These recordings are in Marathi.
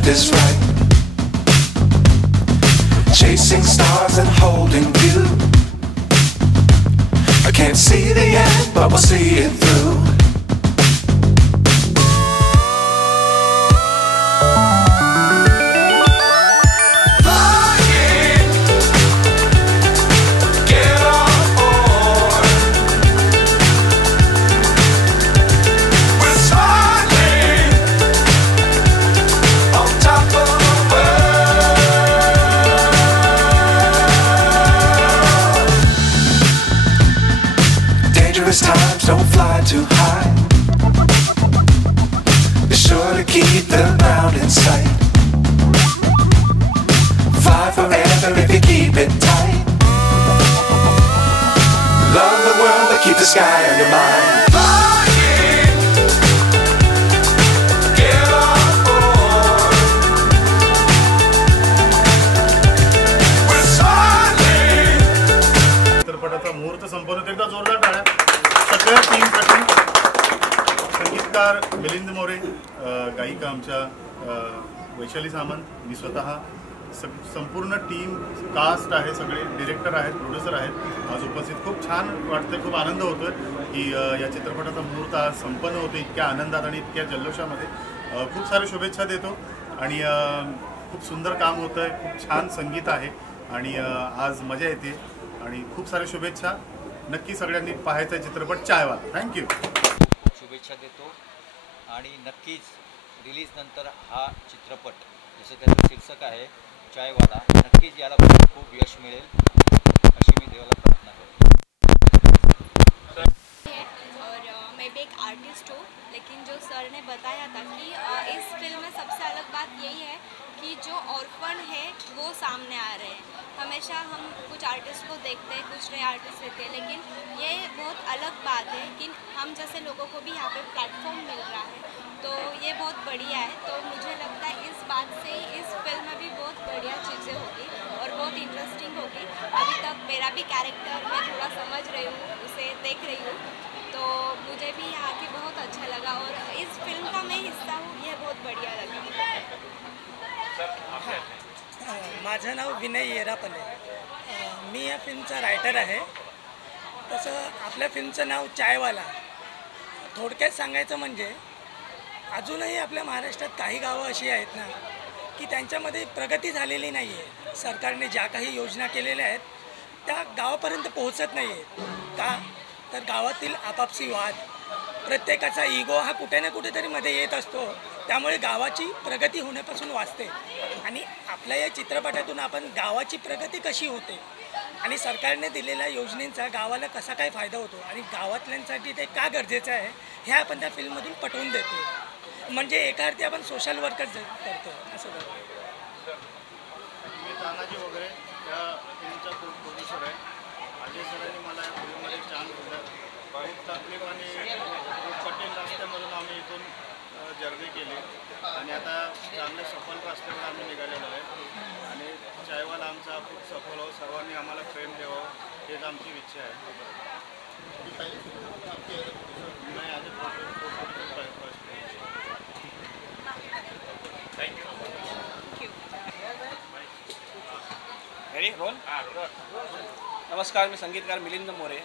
left is right. Chasing stars and holding you. I can't see the end, but we'll see it through. Times don't fly too high. Be sure to keep the ground in sight. Fly forever if you keep it tight. Love the world but keep the sky on your mind. चित्रपटाचा मुहूर्त संपवण्यात एकदा जोरदार टाळ्या सगळ्या टीमसाठी. संगीतकार मिलिंद मोरे, गायिका आमच्या वैशाली सामंत, मी स्वतः, संपूर्ण टीम, कास्ट आहे, सगळे डिरेक्टर आहेत, प्रोड्युसर आहेत आज उपस्थित. खूप छान वाटतं, खूप आनंद होतोय की या चित्रपटाचा मुहूर्त आज संपन्न होतो इतक्या आनंदात आणि इतक्या जल्लोषामध्ये. खूप साऱ्या शुभेच्छा देतो आणि खूप सुंदर काम होतं आहे, खूप छान संगीत आहे आणि आज मजा येते आणि खूप साऱ्या शुभेच्छा. नक्की सगळ्यांनी पाहायचा चित्रपट चायवाला. थँक्यू. शुभेच्छा देतो आणि नक्कीच रिलीज नंतर हा चित्रपट जसं त्याचं शीर्षक आहे चायवाला, नक्कीच याला खूप खूप यश मिळेल अशी मी देवाला प्रार्थना करतो. और मैं भी एक आर्टिस्ट हूँ, लेकिन जो सर ने बताया था कि इस फिल्म में सबसे अलग बात यही है कि जो ऑर्फन है वो सामने आ रहे हैं. हमेशा हम कुछ आर्टिस्ट को देखते हैं, कुछ नए आर्टिस्ट रहते हैं, लेकिन ये बहुत अलग बात है कि हम जैसे लोगों को भी यहाँ पे प्लेटफॉर्म मिल रहा है, तो ये बहुत बढ़िया है. तो मुझे लगता है इस बात से इस फिल्म में भी बहुत बढ़िया चीज़ें होगी और बहुत इंटरेस्टिंग होगी. अभी तक मेरा भी कैरेक्टर मैं थोड़ा समझ रही हूँ, उसे देख रही हूँ, तो मुझे भी यहाँ की बहुत अच्छा लगा और इस फिल्म का मैं हिस्सा हूँ, ये बहुत बढ़िया लगा. माझं नाव विनय येरापले, मी या फिल्मचा रायटर आहे. तसं आपल्या फिल्मचं नाव चायवाला. थोडक्यात सांगायचं म्हणजे अजूनही आपल्या महाराष्ट्रात काही गावं अशी आहेत ना की त्यांच्यामध्ये प्रगती झालेली नाही आहे. सरकारने ज्या काही योजना केलेल्या आहेत त्या गावापर्यंत पोहोचत नाही आहेत. का तर गावातील आपापसी वाद, प्रत्येकाचा इगो हा कुठे ना कुठेतरी मध्ये येत असतो, त्यामुळे गावाची प्रगती होण्यापासून वाचते. आणि आपल्या या चित्रपटातून आपण गावाची प्रगती कशी होते आणि सरकारने दिलेल्या योजनेचा गावाला कसा काय फायदा होतो आणि गावातल्यांसाठी ते का गरजेचं आहे हे आपण त्या फिल्ममधून पटवून देतो. म्हणजे एका अर्थी आपण सोशल वर्कच करतो असं करतो. मी तानाजी वगैरे त्या फिल्मचा प्रोड्युसर आहे. अजय सरांनी मला या फिल्ममध्ये छान दिलं. खूप तकलीफ आणि कठीण रस्त्यामधून आम्ही इथून जर्नी केली आणि आता चांगले सफल रस्त्यावर आम्ही निघालेलो आहे आणि चायवाला आमचा खूप सफल हो, सर्वांनी आम्हाला प्रेम द्यावं हेच आमची इच्छा आहे. नाही आज नमस्कार, मी संगीतकार मिलिंद मोरे.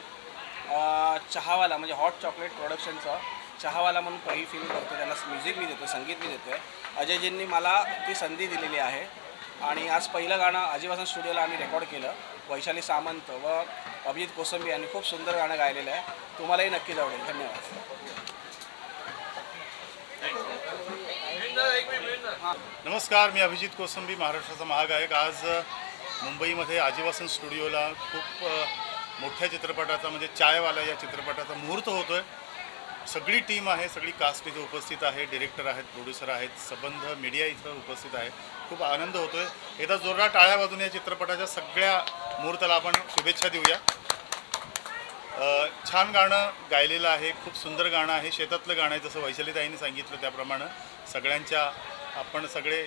चहावाला म्हणजे हॉट चॉकलेट प्रोडक्शनचं चहावाला म्हणून पहिली फिल्म करतो, त्याला म्युझिक मी देतो, संगीत मी देतो आहे. अजयजींनी मला ती संधी दिलेली आहे आणि आज पहिलं गाणं आजीवासन स्टुडिओला आम्ही रेकॉर्ड केलं. वैशाली सामंत व अभिजित कोसंबी यांनी खूप सुंदर गाणं गायलेलं आहे. तुम्हालाही नक्कीच आवडेल. धन्यवाद. नमस्कार, मी अभिजित कोसंबी, महाराष्ट्राचा महागायक. आज मुंबईमध्ये आजीवासन स्टुडिओला खूप मोठ्या चित्रपटाचा म्हणजे चायवाला या चित्रपटाचा मुहूर्त होतो आहे. सगळी टीम आहे, सगळी कास्ट इथे उपस्थित आहे, डिरेक्टर आहेत, प्रोड्युसर आहेत, संबंध मीडिया इथं उपस्थित आहे. खूप आनंद होतो आहे. एकदा जोरदार टाळ्या वाजून या चित्रपटाच्या सगळ्या मुहूर्ताला आपण शुभेच्छा देऊया. छान गाणं गायलेलं आहे, खूप सुंदर गाणं आहे, शेतातलं गाणं आहे. जसं वैशालीताईंनी सांगितलं त्याप्रमाणे सगळ्यांच्या आपण सगळे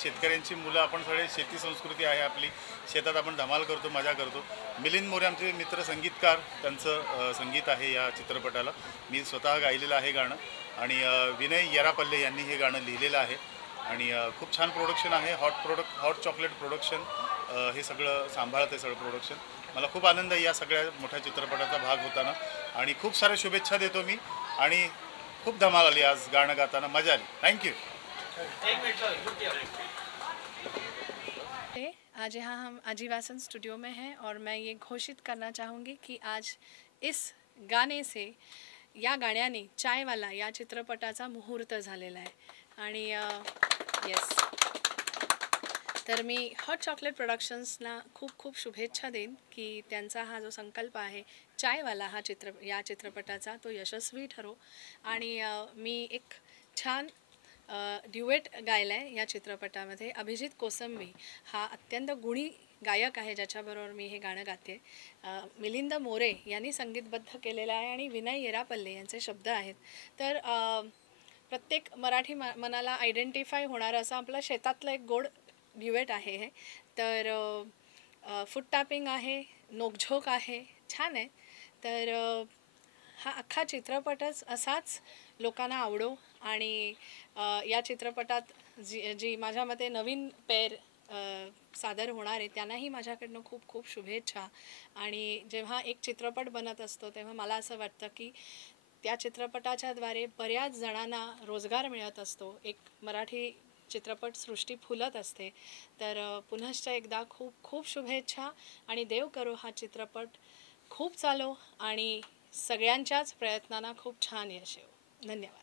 शेतकऱ्यांची मुलं, आपण सगळे शेती संस्कृती आहे आपली, शेतात आपण धमाल करतो, मजा करतो. मिलिंद मोरे आमचे मित्र संगीतकार, त्यांचं संगीत आहे या चित्रपटाला. मी स्वतः गायलेलं आहे गाणं आणि विनय येरापल्ले यांनी हे गाणं लिहिलेलं आहे आणि खूप छान प्रोडक्शन आहे. हॉट चॉकलेट प्रोडक्शन हे सगळं सांभाळत आहे, सगळं प्रोडक्शन. मला खूप आनंद आहे या सगळ्या मोठ्या चित्रपटाचा भाग होताना आणि खूप साऱ्या शुभेच्छा देतो मी. आणि खूप धमाल आली आज गाणं गाताना, मजा आली. थँक्यू. आज यहाँ हम आजीवासन स्टूडियो में हैं और मैं ये घोषित करना चाहूँगी कि आज इस गाणे से या गाण्याने चायवाला या चित्रपटाचा मुहूर्त झालेला आहे. आणि येस, तर मी हॉट चॉकलेट प्रोडक्शन्सना खूप खूप शुभेच्छा देईन की त्यांचा हा जो संकल्प आहे चायवाला या चित्रपटाचा तो यशस्वी ठरो. आणि मी एक छान ड्युएट गायला आहे या चित्रपटामध्ये. अभिजित कोसंबी हा अत्यंत गुणी गायक आहे ज्याच्याबरोबर मी हे गाणं गाते. मिलिंद मोरे यांनी संगीतबद्ध केलेलं आहे आणि विनय येरापल्ले यांचे शब्द आहेत. तर प्रत्येक मराठी मनाला आयडेंटिफाय होणारं असं आपलं शेतातलं एक गोड ड्युएट आहे हे. तर फूट टॅपिंग आहे, नोकझोक आहे, छान आहे. तर हा अख्खा चित्रपटच असाच लोकांना आवडो. आणि या चित्रपटात जी माझ्या मते नवीन पेर सादर होणार आहे त्यांनाही माझ्याकडनं खूप खूप शुभेच्छा. आणि जेव्हा एक चित्रपट बनत असतो तेव्हा मला असं वाटतं की त्या चित्रपटाच्याद्वारे बऱ्याच जणांना रोजगार मिळत असतो, एक मराठी चित्रपटसृष्टी फुलत असते. तर पुनश्च एकदा खूप खूप शुभेच्छा आणि देव करो हा चित्रपट खूप चालो आणि सगळ्यांच्याच प्रयत्नांना खूप छान यश येवो. धन्यवाद.